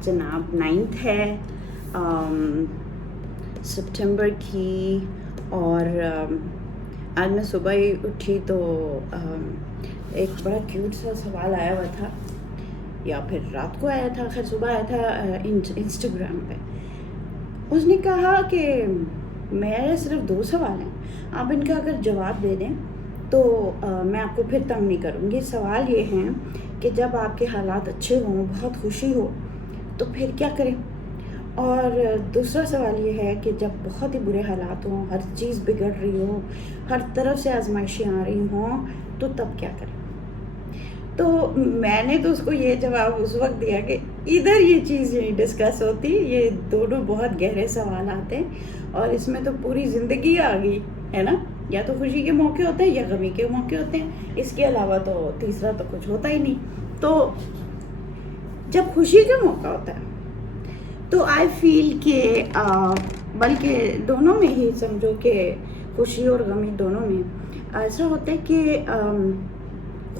आज जनाब 9 है सितंबर की। और आज मैं सुबह ही उठी तो एक बड़ा क्यूट सा सवाल आया हुआ था, या फिर रात को आया था, खैर सुबह आया था इंस्टाग्राम पे। उसने कहा कि मेरे सिर्फ 2 सवाल हैं, आप इनका अगर जवाब दे दें तो मैं आपको फिर तंग नहीं करूँगी। सवाल ये हैं कि जब आपके हालात अच्छे हों, बहुत खुशी हो, तो फिर क्या करें? और दूसरा सवाल ये है कि जब बहुत ही बुरे हालात हों, हर चीज़ बिगड़ रही हो, हर तरफ से आजमाइशें आ रही हों, तो तब क्या करें? तो मैंने तो उसको ये जवाब उस वक्त दिया कि इधर ये चीज़ नहीं डिस्कस होती, ये दोनों बहुत गहरे सवाल आते हैं और इसमें तो पूरी ज़िंदगी आ गई है ना। या तो खुशी के मौके होते हैं या गमी के मौके होते हैं, इसके अलावा तो तीसरा तो कुछ होता ही नहीं। तो जब खुशी का मौका होता है तो आई फील कि बल्कि दोनों में ही समझो कि खुशी और गमी दोनों में ऐसा होता है कि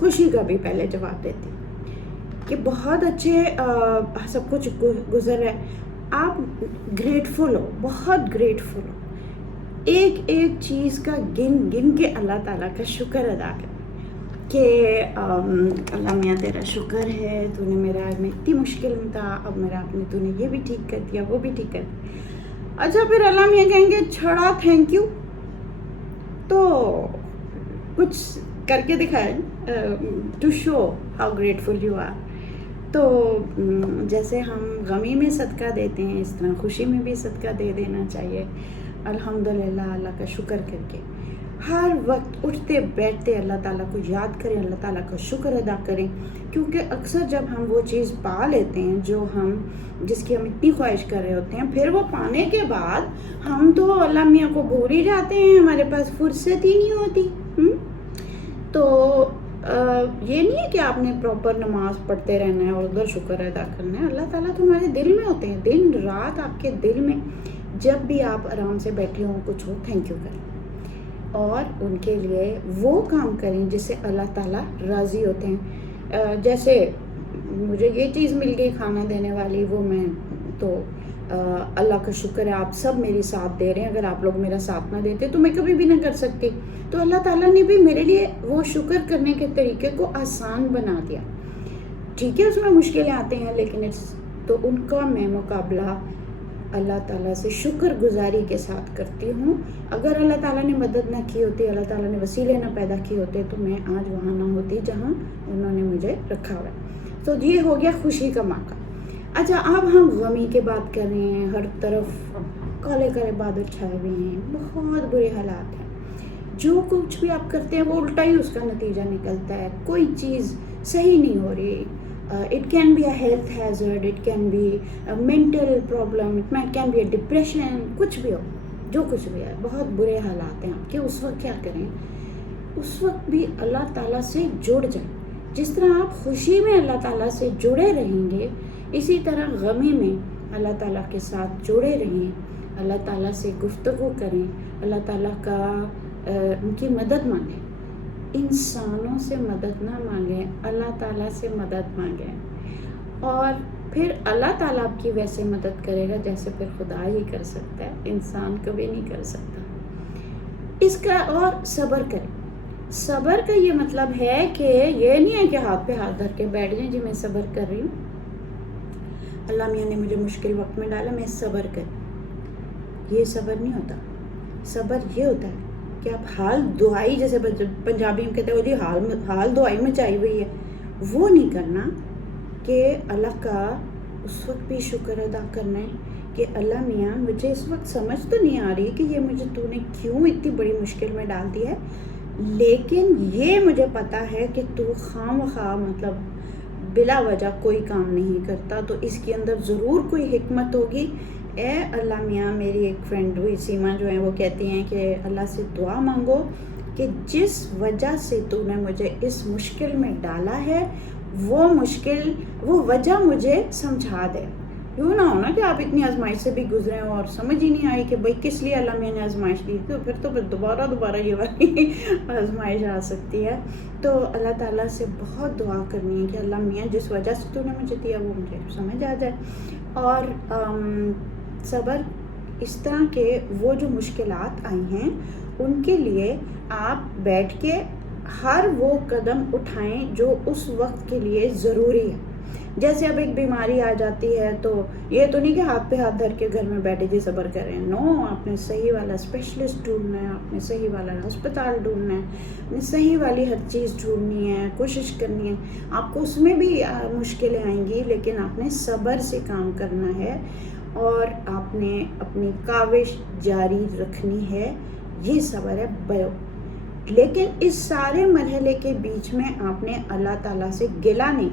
खुशी का भी पहले जवाब देती कि बहुत अच्छे सब कुछ गुजर है, आप ग्रेटफुल हो, बहुत ग्रेटफुल हो, एक एक चीज़ का गिन गिन के अल्लाह ताला का शुक्र अदा करें कि अल्लाह मियाँ तेरा शुक्र है, तूने मेरा मैं इतनी मुश्किल में था, अब मेरा तूने ये भी ठीक कर दिया, वो भी ठीक कर दिया। अच्छा, फिर अल्लाह मियाँ कहेंगे छड़ा थैंक यू, तो कुछ करके दिखाएं to show how grateful you are. तो जैसे हम गमी में सदका देते हैं, इस तरह खुशी में भी सदका दे देना चाहिए। अल्हम्दुलिल्लाह, अल्लाह का शुक्र करके हर वक्त उठते बैठते अल्लाह ताला को याद करें, अल्लाह ताला का शुक्र अदा करें, क्योंकि अक्सर जब हम वो चीज़ पा लेते हैं जिसकी हम इतनी ख्वाहिश कर रहे होते हैं, फिर वो पाने के बाद हम तो अल्लाह मियाँ को भूल ही जाते हैं, हमारे पास फुर्सत ही नहीं होती। तो ये नहीं है कि आपने प्रॉपर नमाज पढ़ते रहना है और उधर शुक्र अदा करना है। अल्लाह ताला तुम्हारे दिल में होते हैं, दिन रात आपके दिल में। जब भी आप आराम से बैठे हों, कुछ हो, थैंक यू करें और उनके लिए वो काम करें जिससे अल्लाह ताला राज़ी होते हैं। जैसे मुझे ये चीज़ मिल गई खाना देने वाली, वो मैं तो अल्लाह का शुक्र है, आप सब मेरी साथ दे रहे हैं। अगर आप लोग मेरा साथ ना देते तो मैं कभी भी ना कर सकती। तो अल्लाह ताला ने भी मेरे लिए वो शुक्र करने के तरीके को आसान बना दिया। ठीक है, उसमें मुश्किलें आते हैं, लेकिन तो उनका मैं मुकाबला अल्लाह ताला से शुक्रगुजारी के साथ करती हूँ। अगर अल्लाह ताला ने मदद ना की होती, अल्लाह ताला ने वसीले ना पैदा किए होते, तो मैं आज वहाँ ना होती जहाँ उन्होंने मुझे रखा हुआ है। तो ये हो गया खुशी का मौका। अच्छा, अब हम गमी की बात कर रहे हैं। हर तरफ काले काले बादल छाए हुए हैं, बहुत बुरे हालात हैं। जो कुछ भी आप करते हैं वो उल्टा ही उसका नतीजा निकलता है। कोई चीज़ सही नहीं हो रही। It can be a health hazard, it can be a mental problem, it can be a depression, कुछ भी हो, जो कुछ भी है, बहुत बुरे हालात हैं आपके। उस वक्त क्या करें? उस वक्त भी अल्लाह ताला से जुड़ जाएं। जिस तरह आप खुशी में अल्लाह ताला से जुड़े रहेंगे, इसी तरह गमी में अल्लाह ताला के साथ जुड़े रहें। अल्लाह ताला से गुफ्तगू करें, अल्लाह ताला का उनकी मदद मांगें। इंसानों से मदद ना मांगें, अल्लाह ताला से मदद मांगें और फिर अल्लाह ताला आपकी वैसे मदद करेगा जैसे फिर खुदा ही कर सकता है, इंसान कभी नहीं कर सकता। इसका और सब्र करें। सब्र का ये मतलब है कि ये नहीं है कि हाथ पे हाथ धर के बैठ जाएं, जी मैं सब्र कर रही हूँ, अल्लाह मियाँ ने मुझे मुश्किल वक्त में डाला, मैं सब्र कर। ये सब्र नहीं होता। सब्र ये होता है कि आप हाल दुआई, जैसे पंजाबी में कहते हो जी हाल दुआई मचाई हुई है, वो नहीं करना कि अल्लाह का उस वक्त भी शुक्र अदा करना है कि अल्लाह मियाँ मुझे इस वक्त समझ तो नहीं आ रही कि ये मुझे तूने क्यों इतनी बड़ी मुश्किल में डाल दिया है, लेकिन ये मुझे पता है कि तू खामखा मतलब बिला वजह कोई काम नहीं करता, तो इसके अंदर ज़रूर कोई हिकमत होगी। ए अल्लाह मियाँ, मेरी एक फ्रेंड हुई सीमा जो है, वो कहती हैं कि अल्लाह से दुआ मांगो कि जिस वजह से तूने मुझे इस मुश्किल में डाला है, वो वजह मुझे समझा दे, यूँ ना हो ना कि आप इतनी आजमाइश से भी गुजरे हो और समझ ही नहीं आई कि भाई किस लिए अल्लाह मियाँ ने आजमाइश दी, तो फिर दोबारा ये वाली आजमाइश आ सकती है। तो अल्लाह ताला से बहुत दुआ करनी है कि अल्लाह मियाँ जिस वजह से तूने मुझे दिया वो मुझे समझ आ जाए। और सब्र इस तरह के वो जो मुश्किलात आई हैं उनके लिए आप बैठ के हर वो कदम उठाएं जो उस वक्त के लिए ज़रूरी है। जैसे अब एक बीमारी आ जाती है तो ये तो नहीं कि हाथ पे हाथ धर के घर में बैठे जी सब्र करें, नो, आपने सही वाला स्पेशलिस्ट ढूंढना है, आपने सही वाला अस्पताल ढूंढना है, आपने सही वाली हर चीज़ ढूंढनी है, कोशिश करनी है। आपको उसमें भी मुश्किलें आएंगी लेकिन आपने सब्र से काम करना है और आपने अपनी काविश जारी रखनी है, ये सब्र है बयो। लेकिन इस सारे मरहले के बीच में आपने अल्लाह ताला से गिला नहीं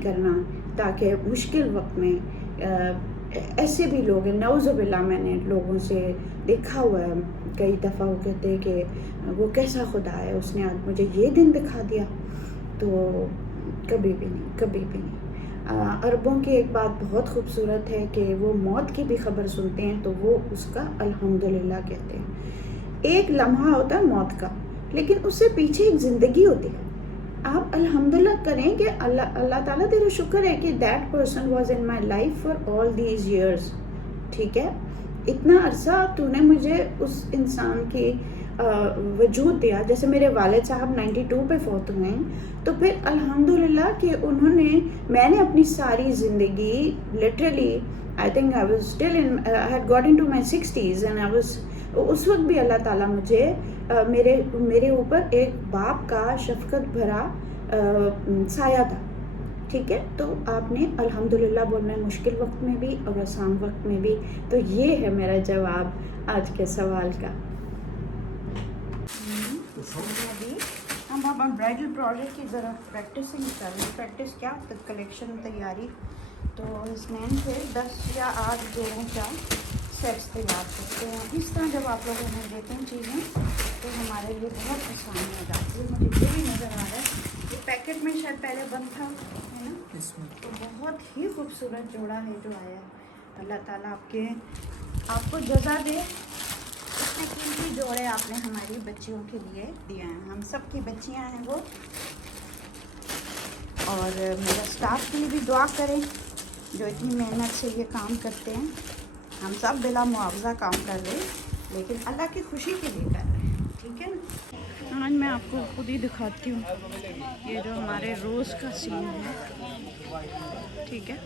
करना ताकि मुश्किल वक्त में ऐसे भी लोग हैं, नौज़ुबिल्लाह, मैंने लोगों से देखा हुआ है कई दफ़ा, वो कहते हैं कि वो कैसा खुदा है, उसने आज मुझे ये दिन दिखा दिया। तो कभी भी नहीं। अरबों की एक बात बहुत खूबसूरत है कि वो मौत की भी खबर सुनते हैं तो वो उसका अल्हम्दुलिल्लाह कहते हैं। एक लम्हा होता है मौत का, लेकिन उससे पीछे एक ज़िंदगी होती है। आप अल्हम्दुलिल्लाह करें कि अल्लाह ताला तेरा शुक्र है कि that person was in my life for all these years. ठीक है, इतना अरसा तूने मुझे उस इंसान की वजूद दिया। जैसे मेरे वालिद साहब 92 पे फौत हुए हैं, तो फिर अल्हम्दुलिल्लाह कि मैंने अपनी सारी ज़िंदगी literally, I think I was still in, I had got into my 60s and I was, उस वक्त भी अल्लाह ताला मुझे मेरे ऊपर एक बाप का शफकत भरा साया था। ठीक है, तो आपने अल्हम्दुलिल्लाह बोलना है मुश्किल वक्त में भी और आसान वक्त में भी। तो ये है मेरा जवाब आज के सवाल का। हम ब्राइडल प्रोजेक्ट की ज़रा प्रैक्टिसिंग कर रहे हैं। प्रैक्टिस क्या, कलेक्शन तैयारी। तो इसमें से 10 या 8 जोड़ों का सेट्स तैयार करते हैं। इस तरह जब आप लोग हमें देते हैं चीज़ें तो हमारे लिए बहुत आसानी हो जाती है। मुझे ये भी नज़र आ रहा है, ये पैकेट में शायद पहले बंद था, है ना, इसमें तो बहुत ही खूबसूरत जोड़ा है जो आया है। अल्लाह ताला आपको जज़ा दे। इतने कीमती जोड़े आपने हमारी बच्चियों के लिए दिए हैं। हम सब की बच्चियाँ हैं वो, और मेरा स्टाफ के लिए भी दुआ करें जो इतनी मेहनत से ये काम करते हैं। हम सब बिला मुआवजा काम कर रहे हैं, लेकिन अल्लाह की खुशी के लिए कर रहे हैं। ठीक है ना। आज मैं आपको खुद ही दिखाती हूँ ये जो हमारे रोज़ का सीन है। ठीक है,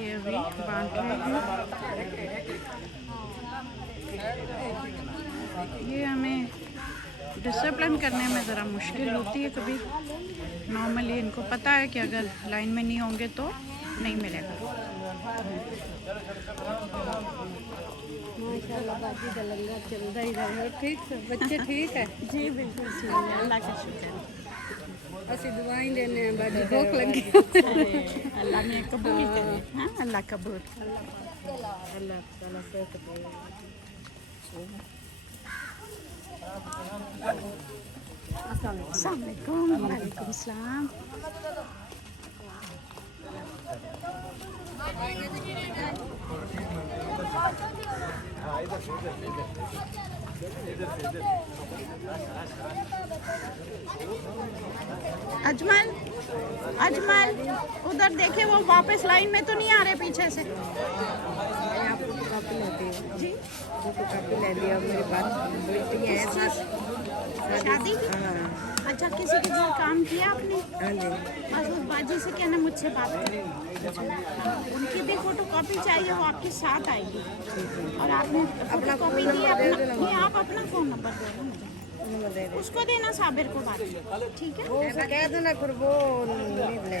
ये अभी बांट रहे हैं। ये हमें डिसिप्लिन करने में ज़रा मुश्किल होती है कभी। नॉर्मली इनको पता है कि अगर लाइन में नहीं होंगे तो नहीं मिलेगा। माशाल्लाह बाजी का लंगर चलता ही रहे। ठीक है बच्चे, ठीक है जी बिल्कुल, अल्लाह का शुक्र है। असि दुआएं देने हैं, बाजी भूख लगी। अल्लाह ने कबूल करे। हाँ, अल्लाह कबूल। अल्लाह ताला सेहत दे। अस्सलाम वालेकुम। वालेकुम सलाम। अजमल उधर देखे, वो वापस लाइन में तो नहीं आ रहे पीछे से। आपको कॉपी लेती है जी, मुझको कॉपी ले लिया। मेरे पास बेटी है शादी की। अच्छा, किसी के घर काम किया आपने? हाँ जी। बस उस बाजी से कहना मुझसे बात करें। उनकी भी फोटो कॉपी चाहिए, वो आपके साथ आएगी। और आपने अपना कॉपी दी, आप अपना फ़ोन नंबर दे दो मुझे, उसको देना, साबिर को बात। ठीक है, वो उसे कह देना, फिर वो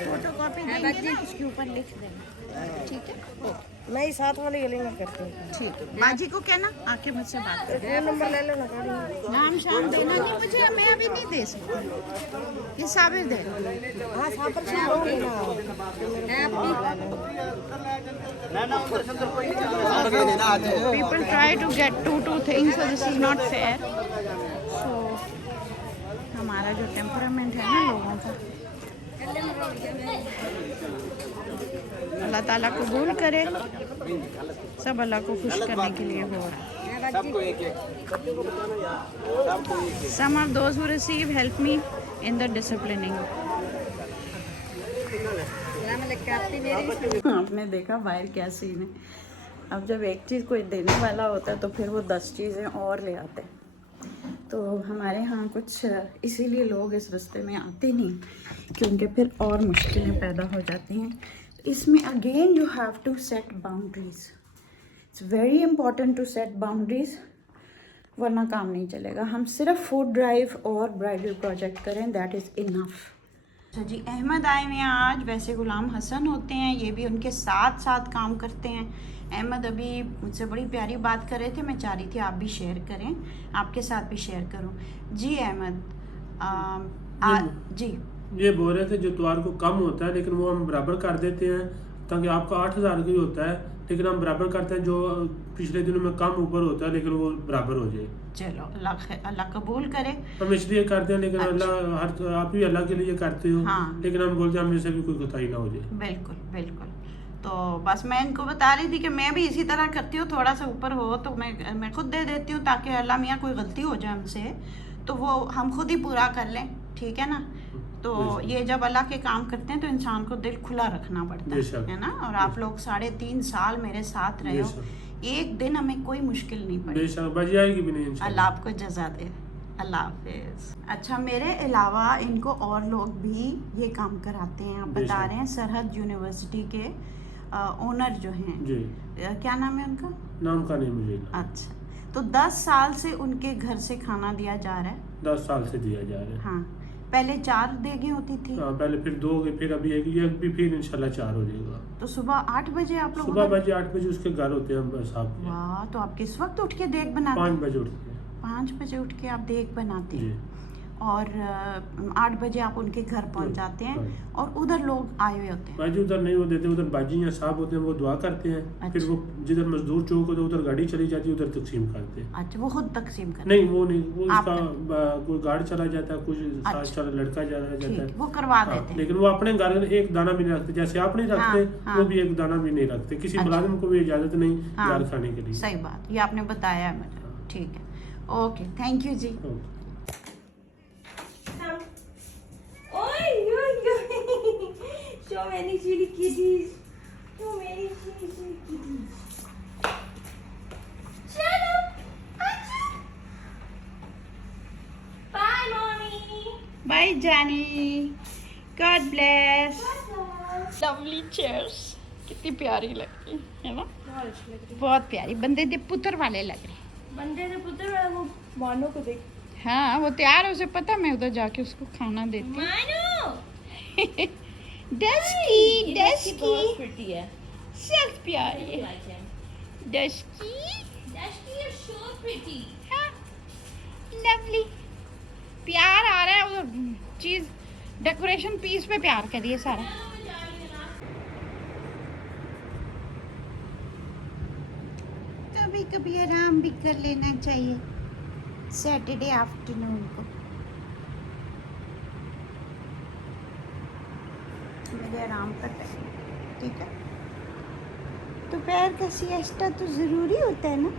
फोटो कॉपी देंगे ना, उसके ऊपर लिख देना। ठीक है, मैं ही साथ वाली गली में करती हूँ। ठीक है, बाजी को कहना आके मुझसे बात करें। फोन नंबर ले लो ना। नाम शाम देना नहीं मुझे, मैं अभी नहीं दे सकती, ये साबिर दे। हाँ साबर से लोगे ना। People try to get two things, so this is not fair. So हमारा जो टेम्परामेंट है ना लोगों का, अल्लाह ताला कबूल करे, सब अल्लाह को खुश करने के लिए हो रहा है। Some of those who receive help me in the disciplining. आपने देखा बाहर क्या सीन है। अब जब एक चीज़ कोई देने वाला होता है तो फिर वो 10 चीज़ें और ले आते हैं। तो हमारे यहाँ कुछ इसीलिए लोग इस रास्ते में आते नहीं, क्योंकि फिर और मुश्किलें पैदा हो जाती हैं। इसमें again you have to set boundaries. It's very important to set boundaries, वरना काम नहीं चलेगा। हम सिर्फ फूड ड्राइव और ब्राइडल प्रोजेक्ट करें, दैट इज़ इनफ। अच्छा जी, अहमद आए हुए हैं आज। वैसे गुलाम हसन होते हैं, ये भी उनके साथ साथ काम करते हैं। अहमद अभी मुझसे बड़ी प्यारी बात कर रहे थे, मैं चाह रही थी आप भी शेयर करें, आपके साथ भी शेयर करूं। जी अहमद, जी ये बोल रहे थे जो इतवार को कम होता है लेकिन वो हम बराबर कर देते हैं, ताकि आपका 8,000 का ही होता है लेकिन हम बराबर करते हैं, जो पिछले दिनों में कम ऊपर होता है लेकिन वो बराबर हो जाए। चलो अल्लाह कबूल करे। हम इसलिए करते हैं, लेकिन अच्छा। अल्लाह आप भी अल्लाह के लिए करते हो। हाँ। लेकिन हम बोलते हैं हम से भी कोई कोताही ना हो जाए। बिल्कुल बिल्कुल। तो बस मैं इनको बता रही थी कि मैं भी इसी तरह करती हूँ, थोड़ा सा ऊपर हो तो मैं खुद दे देती हूँ, ताकि अल्लाह मियाँ कोई गलती हो जाए हमसे तो वो हम खुद ही पूरा कर लें, ठीक है ना। तो ये जब अल्लाह के काम करते हैं तो इंसान को दिल खुला रखना पड़ता है ना। और आप लोग 3.5 साल मेरे साथ रहे हो, एक दिन हमें कोई मुश्किल नहीं पड़ी। अल्लाह आपको जज़ा दे। अल्लाह हाफिज़। अच्छा, मेरे अलावा इनको और लोग भी ये काम कराते हैं। आप बता रहे हैं सरहद यूनिवर्सिटी के ओनर जो हैं, क्या नाम है उनका? नाम का नहीं मुझे। अच्छा, तो 10 साल से उनके घर से खाना दिया जा रहा है? 10 साल से दिया जा रहा है। हाँ, पहले 4 देगे होती थी। हाँ, पहले फिर 2, फिर अभी एक भी, फिर इंशाल्लाह 4 हो जाएगा। तो सुबह 8 बजे आप लोग? सुबह 8 बजे उसके घर होते हैं हम साहब। वाह, तो आप किस वक्त उठ के देग बनाते? 5 बजे उठते हैं। 5 बजे उठ के आप देग बनाते हैं और 8 बजे आप उनके घर पहुंच जाते हैं। और उधर लोग आए हुए होते हैं? बाजी उधर नहीं वो देते, उधर बाजी या साहब होते हैं, वो दुआ करते हैं। अच्छा। फिर वो जिधर मजदूर चौक होता है उधर गाड़ी चली जाती है, उधर तकसीम करते हैं। अच्छा, वो खुद तकसीम करते नहीं, वो नहीं, वो उसका कोई गार्ड चला जाता है, कुछ साथ चला लड़का चला जाता है, वो करवा देते हैं। लेकिन वो अपने घर में एक दाना भी नहीं रखते, जैसे आप नहीं रखते वो भी एक दाना भी नहीं रखते। किसी मुलाजिम को भी इजाजत नहीं घर खाने के लिए। सही बात, ये आपने बताया है मुझे। ठीक है, ओके, थैंक यू जी। So many silly kitties. So many silly kitties. Shut up. Achoo. Bye, mommy. Bye, Johnny. God bless. Bye. Lovely chairs, कितनी प्यारी लगती है ना, बहुत प्यारी। बंदे दे पुत्र वाले लग रहे। बंदे से पुत्र वाला वो मानो को देख। हाँ, वो तैयार है, उसे पता मैं उधर जाके उसको खाना देती हूँ। मानो डस्की बहुत प्रिटी है। सब प्यारी है dusky. Dashki is so pretty. हाँ, लवली। प्यार आ रहा है, वो चीज डेकोरेशन पीस पे प्यार करिए सारा। कभी कभी आराम भी कर लेना चाहिए सैटरडे आफ्टरनून को। मुझे आराम का टाइम, ठीक है। दोपहर का सिएस्टा तो ज़रूरी होता है ना।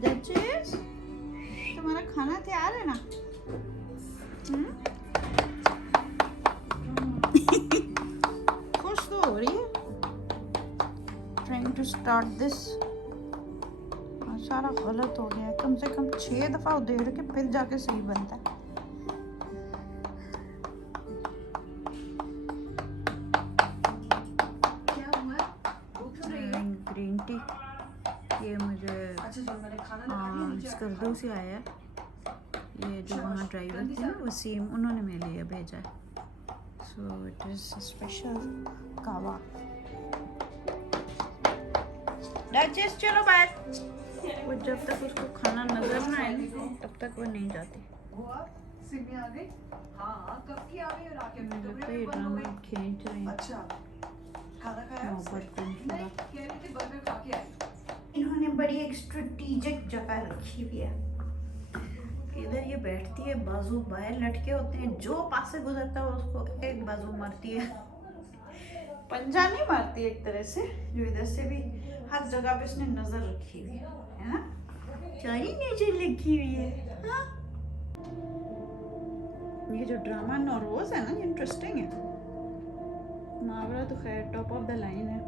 डचेस, तुम्हारा खाना तैयार है ना? खुश तो हो रही है। ट्राइंग टू स्टार्ट दिस, सारा गलत हो गया है। कम से कम 6 दफ़ा उधेड़ के फिर जाके सही बनता है। ग्रीन टी ये मुझे स्कर्दो से आया है। ये जो वहाँ ड्राइवर थे ना वसीम, उन्होंने मेरे लिए भेजा है। सो इट इज़ स्पेशल कावा। डचेस चलो बाहर। वो जब तक उसको खाना नजर ना आए तब तक वो नहीं जाती। तो ये ड्रामा खींच रहे हैं। इन्होंने बड़ी एक स्ट्रेटेजिक जगह रखी हुई है। इधर ये बैठती है, बाजू बाहर लटके होते हैं, जो पास से गुजरता है उसको एक बाजू मारती है, पंजा नहीं मारती एक तरह से, जो इधर से भी हर जगह पे उसने नजर रखी हुई है ना, सारी नजर लगी हुई है। हाँ? ये जो ड्रामा नौरोज है ना, ये इंटरेस्टिंग है। मावरा तो खैर टॉप ऑफ द लाइन है,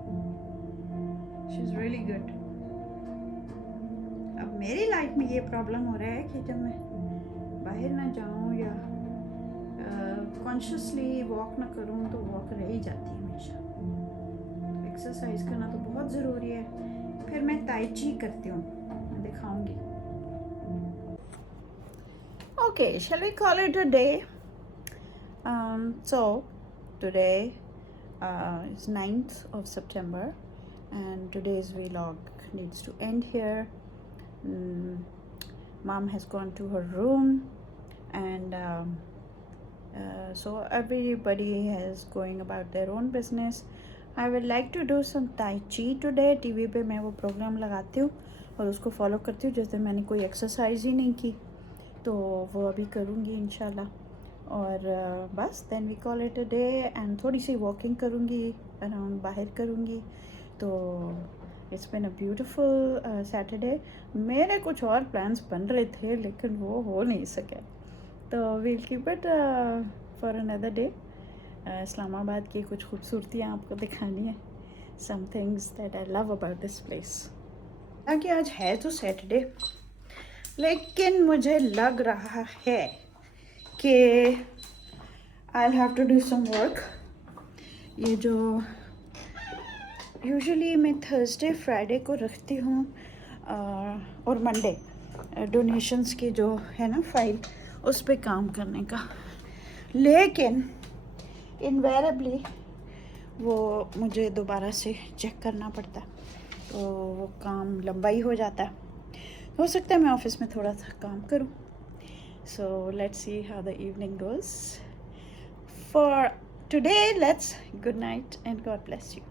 शी इज रियली गुड। अब मेरी लाइफ में ये प्रॉब्लम हो रहा है कि जब मैं बाहर ना जाऊं या कॉन्शियसली वॉक ना करूं तो वॉक रह ही जाती है हमेशा। एक्सरसाइज करना तो बहुत ज़रूरी है। फिर मैं ताई ची करती हूँ, मैं दिखाऊंगी। Okay, shall we call it a day? So today is 9th of September and today's vlog needs to end here. Mom has gone to her room and so everybody is going about their own business. I would like to do some Tai Chi today. TV पे मैं वो programme लगाती हूँ और उसको follow करती हूँ। जैसे मैंने कोई एक्सरसाइज ही नहीं की तो वो अभी करूँगी इंशाल्लाह। और बस then we call it a day and थोड़ी सी वॉकिंग करूँगी, अराउंड बाहर करूँगी। तो it's been a beautiful Saturday. मेरे कुछ और प्लान्स बन रहे थे लेकिन वो हो नहीं सके, तो we'll keep it for another day. Islamabad की कुछ खूबसूरतियाँ आपको दिखानी है, some things that I love about this place. ताकि आज है तो सैटरडे, लेकिन मुझे लग रहा है कि I will have to do some work. ये जो यूजुअली मैं थर्सडे फ्राइडे को रखती हूँ और मंडे डोनेशंस की जो है ना फाइल, उस पे काम करने का, लेकिन इनवेरेबली वो मुझे दोबारा से चेक करना पड़ता, तो वो काम लंबा ही हो जाता है। हो सकता है मैं ऑफिस में थोड़ा सा काम करूं। So let's see how the evening goes. For today let's good night and God bless you.